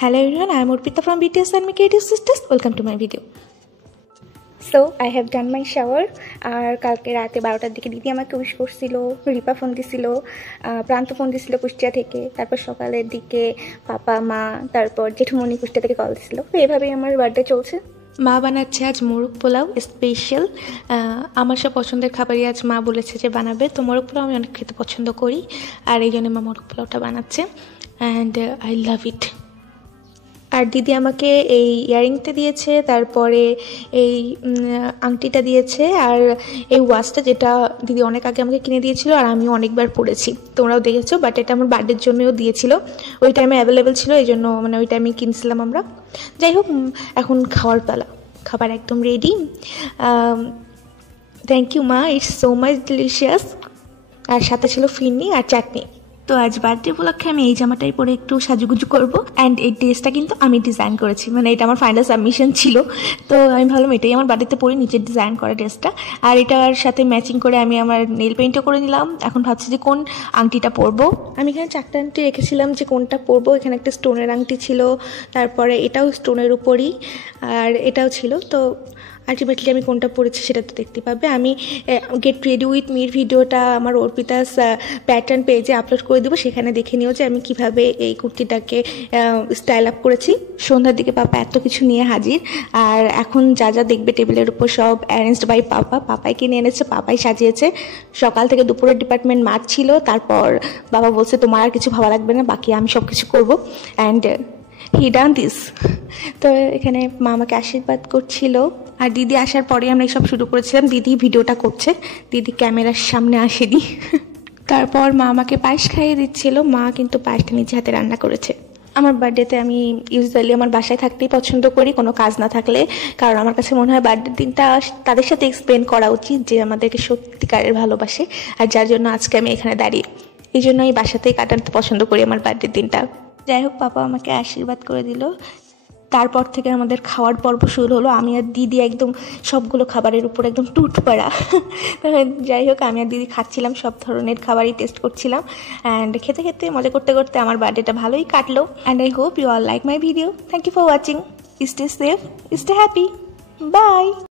Hello everyone, I am Urpita from BTS and my creative sisters. Welcome to my video. So I have done my shower আর কালকে রাতে 12টার দিকে দিদি আমাকে wish করছিল, Ripa phone দিছিল, প্রান্ত ফোন দিছিল কুষ্টিয়া থেকে, তারপর সকালের দিকে পাপা মা তারপর জেঠুমনি কুষ্টিয়া থেকে কল দিছিল। তো এভাবেই আমার বার্থডে চলছে। মা বানাচ্ছে আজ মোরগ পোলাও স্পেশাল। আমার সব পছন্দের খাবারই আজ মা বলেছে যে বানাবে, তো মোরগ পোলাও আমি অনেক খেতে পছন্দ করি আর এই জন্য মা মোরগ পোলাওটা বানাচ্ছে অ্যান্ড আই লাভ ইট। আর দিদি আমাকে এই ইয়ারিংটা দিয়েছে, তারপরে এই আংটিটা দিয়েছে আর এই ওয়াচটা, যেটা দিদি অনেক আগে আমাকে কিনে দিয়েছিল আর আমি অনেকবার পরেছি, তোমরাও দেখেছো। বাট এটা আমার বার্থডের জন্যও দিয়েছিল, ওই টাইমে অ্যাভেলেবেল ছিল, এই জন্য মানে ওই টাইমে কিনছিলাম আমরা। যাই হোক, এখন খাওয়ার পালা, খাবার একদম রেডি। থ্যাংক ইউ মা, ইটস সো মাচ ডিলিশিয়াস। আর সাথে ছিল ফিরনি আর চাটনি। তো আজ বার্থডে উপলক্ষে আমি এই জামাটাই পরে একটু সাজুগুজু করবো অ্যান্ড এই ড্রেসটা কিন্তু আমি ডিজাইন করেছি, মানে এটা আমার ফাইনাল সাবমিশন ছিল, তো আমি ভাবলাম এটাই আমার বার্থডেতে পরে নিচের ডিজাইন করা ড্রেসটা। আর এটার সাথে ম্যাচিং করে আমি আমার নেল পেইন্টও করে নিলাম। এখন ভাবছি যে কোন আংটিটা পরবো। আমি এখানে 4টা আংটি রেখেছিলাম যে কোনটা পরবো। এখানে একটা স্টোনের আংটি ছিল, তারপরে এটাও স্টোনের উপরই আর এটাও ছিল। তো আলটিমেটলি আমি কোনটা পরেছি সেটা তো দেখতে পাবে। আমি গেট রেডি উইথ মির ভিডিওটা আমার অর্পিতাস প্যাটার্ন পেজে আপলোড করে দেবো, সেখানে দেখে নিও যে আমি কিভাবে এই কুর্তিটাকে স্টাইল আপ করেছি। সন্ধ্যার দিকে পাপা এত কিছু নিয়ে হাজির, আর এখন যা যা দেখবে টেবিলের উপর সব অ্যারেঞ্জড বাই পাপাই কিনে এনেছে, পাপাই সাজিয়েছে। সকাল থেকে দুপুরের ডিপার্টমেন্ট মার ছিল, তারপর বাবা বলছে তোমার আর কিছু ভালো লাগবে না, বাকি আমি সব কিছু করবো অ্যান্ড হি ডান দিস। তো এখানে মা আমাকে আশীর্বাদ করছিল আর দিদি আসার পরে আমরা এইসব শুরু করেছিলাম। দিদি ভিডিওটা করছে, দিদি ক্যামেরার সামনে আসেনি। তারপর মা আমাকে পায়েস খাইয়ে দিচ্ছিল, মা কিন্তু পায়েসটা নিজে হাতে রান্না করেছে। আমার বার্থডেতে আমি ইউজুয়ালি আমার বাসায় থাকতেই পছন্দ করি, কোনো কাজ না থাকলে, কারণ আমার কাছে মনে হয় বার্থডের দিনটা তাদের সাথে এক্সপ্লেন করা উচিত যে আমাদেরকে সত্যিকারের ভালোবাসে, আর যার জন্য আজকে আমি এখানে দাঁড়িয়ে, এই জন্য আমি বাসাতেই কাটাতে পছন্দ করি আমার বার্থডের দিনটা। যাই হোক, পাপা আমাকে আশীর্বাদ করে দিল। তারপর থেকে আমাদের খাওয়ার পর্ব শুরু হলো। আমি আর দিদি একদম সবগুলো খাবারের উপর একদম টুট পড়া। যাই হোক, আমি আর দিদি খাচ্ছিলাম, সব ধরনের খাবারই টেস্ট করছিলাম অ্যান্ড খেতে খেতে মজা করতে করতে আমার বার্থডেটা ভালোই কাটলো। And I hope you all like my video. Thank you for watching. Stay safe, stay happy, by.